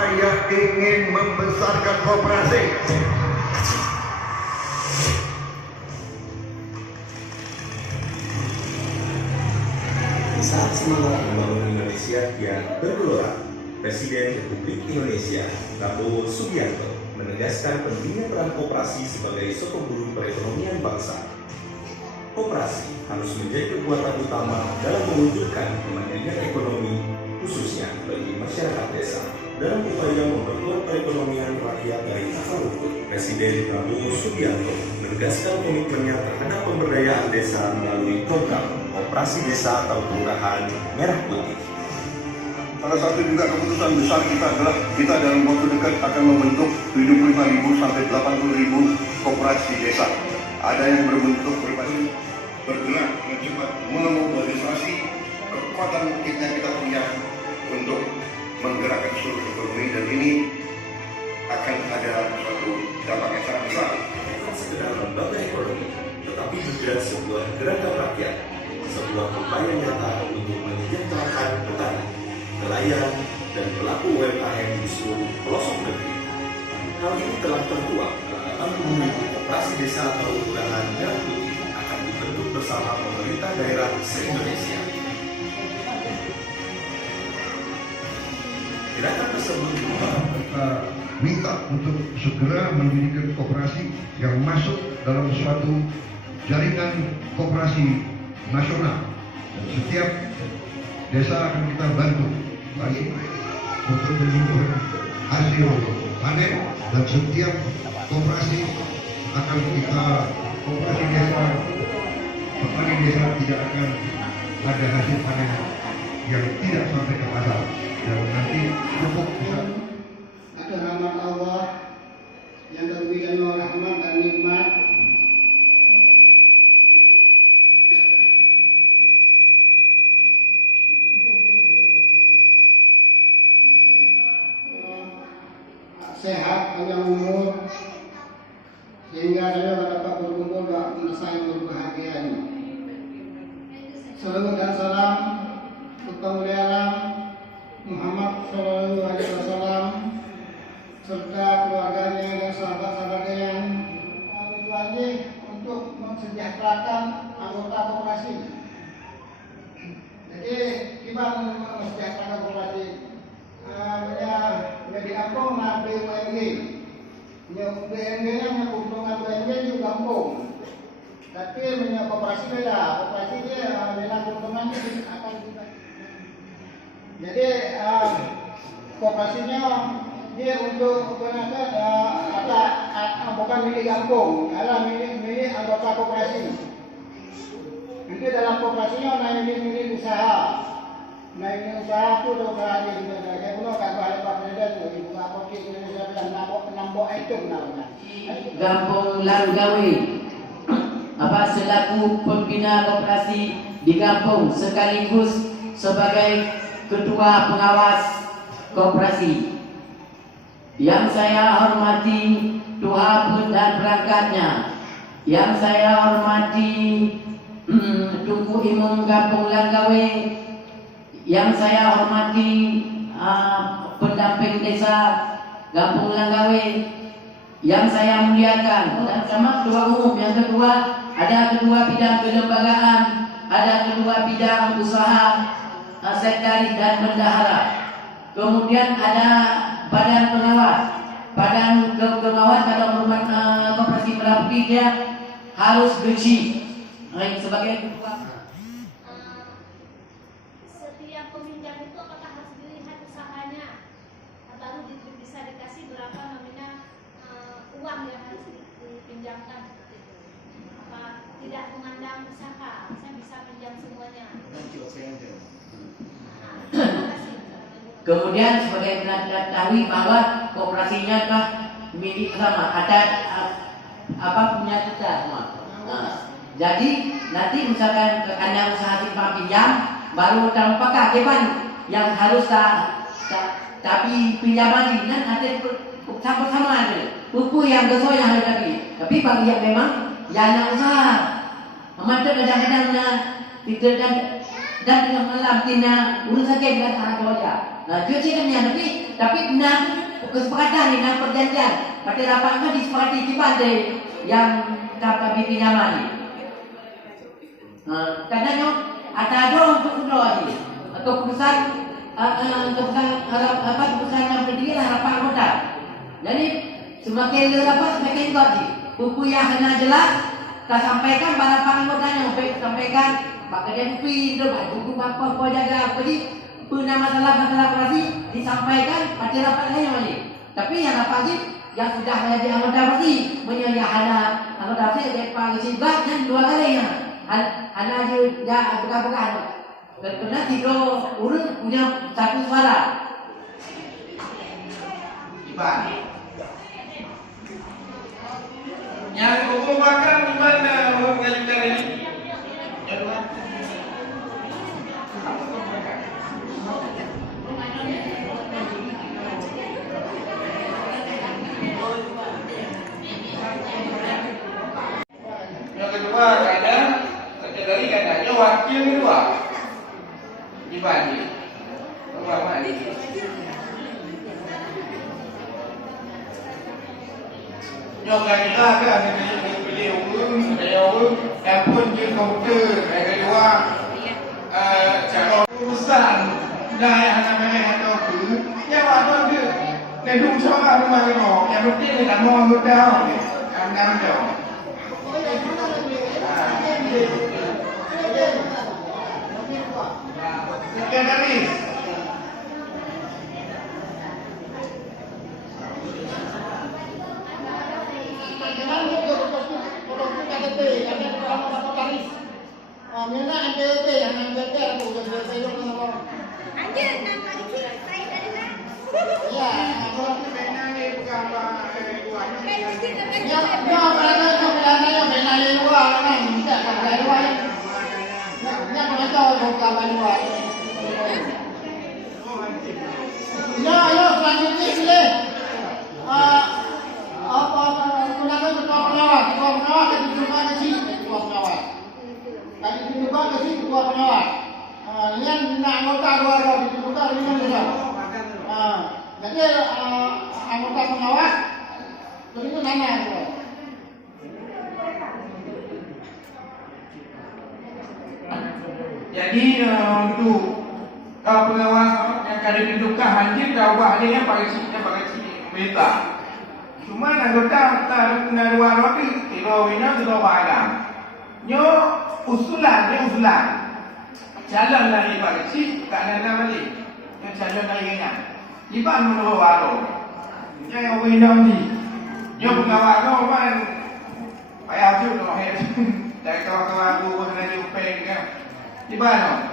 Saya ingin membesarkan koperasi. Saat semangat membangun Indonesia kian bergelora, Presiden Republik Indonesia Prabowo Subianto menegaskan pentingnya peran koperasi sebagai sokong buru perekonomian bangsa. Koperasi harus menjadi kekuatan utama dalam mewujudkan kemandirian ekonomi, khususnya bagi masyarakat desa, dalam upaya memperkuat perekonomian rakyat dari akar rumput. Presiden Prabowo Subianto menegaskan komitmennya terhadap pemberdayaan desa melalui program Koperasi Desa atau Kelurahan Merah Putih. Salah satu juga keputusan besar kita adalah kita dalam waktu dekat akan membentuk 75.000 sampai 80.000 koperasi desa. Ada yang berbentuk berbasis bergerak dengan cepat memobilisasi kekuatan kita punya untuk menggerakkan seluruh ekonomi, dan ini akan ada suatu dampak yang sangat besar. Bukan sekedar lembaga ekonomi, tetapi juga sebuah gerakan rakyat, sebuah upaya nyata untuk menyejahterakan petani, nelayan, dan pelaku UMKM di seluruh pelosok negeri. Hal ini telah tertuang dalam 80.000 koperasi desa atau kelurahan Merah Putih akan dibentuk bersama pemerintah daerah se-Indonesia. Gerakan tersebut Kita minta untuk segera mendirikan koperasi yang masuk dalam suatu jaringan koperasi nasional. Dan setiap desa akan kita bantu baik untuk mengumpulkan hasil panen, dan setiap koperasi akan kita koperasi desa, petani desa tidak akan ada hasil panen yang tidak sampai ke pasar, dan nanti cukup bisa. Atas rahmat Allah yang demikian rahmat dan nikmat, sehat, panjang umur, sehingga saya dapat berkumpul dalam masa yang berbahagia ini. Salawat dan salam untuk muliakan Muhammad Sallallahu Alaihi Wasallam serta keluarganya dan sahabat-sahabatnya yang kami wajib untuk mensejahterakan anggota koperasi. Jadi kita mensejahterakan koperasi. Di kampung na BUMG, yang BUMG nya keuntungan BUMG itu kampung, tapi punya koperasi beda. Koperasi dia beda keuntungannya akan kita. Jadi koperasinya dia untuk bukan milik kampung, adalah milik anggota koperasi. Nanti dalam koperasinya ada milik usaha. Nah ini usaha itu udah berani gitu. Saya pun kan balik Pak Presiden tuh, ibu apotek Indonesia bilang nambok itu namanya. Kampung Langgawi, selaku pembina koperasi di kampung sekaligus sebagai ketua pengawas koperasi. Yang saya hormati Tuha dan perangkatnya, yang saya hormati Tunku Imam Kampung Langgawi, yang saya hormati pendamping desa Kampung Langgawi, yang saya muliakan, dan sama ketua umum. Yang kedua, ada ketua bidang kelembagaan, ada ketua bidang usaha, sekretaris dan bendahara. Kemudian ada badan pengawas. Badan pengawas kalau koperasi Merah Putih dia harus bersih sebagai ketua. Setiap peminjam itu apakah harus dilihat usahanya, baru bisa dikasih berapa nominal uang yang harus dipinjamkan? Apa tidak memandang usaha, saya bisa pinjam semuanya? Kemudian sebagai ketahui bahwa kooperasinya adalah milik sama, ada punya kita semua. Jadi nanti misalkan ada usaha simpan pinjam, baru tanpa kewajiban yang harus tapi pinjaman ini ada sama-sama ada buku yang besar yang harus tapi bagi yang memang yang usaha amat kadang-kadang tidak dan dengan malam tina urus saja dengan anak keluarga. Nah cuci kan tapi Tapi benar kesepakatan ni, benar perjanjian. Pada rapat kan disepakati kibadai yang kami pinjaman ni. Kadang-kadang ada untuk keluar lagi. Keputusan keputusan yang berdiri lah rapat anggota. Jadi semakin rapat semakin kuat sih. Buku yang kena jelas kita sampaikan pada rapat anggotanya. Sampaikan Pak Kedai Bupi, buku apa jaga apa ni. Pernah masalah operasi disampaikan pada rapat lain lagi. Tapi yang rapat ni yang sudah menjadi anggota pasti menyediakan anggota pasti dari Pak Sibak dan 2 kali ya. Anak dia bukan-bukan. Karena 3 urut punya 1 suara. Iban. Yang hukum makan di mana mengajukan ini? Yang kedua kadang sekretari katanya wakil kedua dibanding Bapak ini. Yang kedua kan beliau yang pun je komputer. Yang kedua cara urusan dah yang namanya atau tu yang waktu tu dan dulu sama rumah itu yang penting ni tak mau anggota ni yang tu. Sekian kali. Jadi anggota pengawas begitu nanya. Jadi untuk pengawas yang ada ditentukan hadir dah buat dia pakai berita. Cuma anggota tak luar waktu tiro wina tiro bahagian. Nyo usulan. Jalan lagi pakai si tak ada nama lagi. Yang jalan lagi nya. Iban menurut waro. Yang wina ni. Nyo pengawas no man. Payah tu no head. Dari kawan-kawan aku kena jumpa kan. Iban no.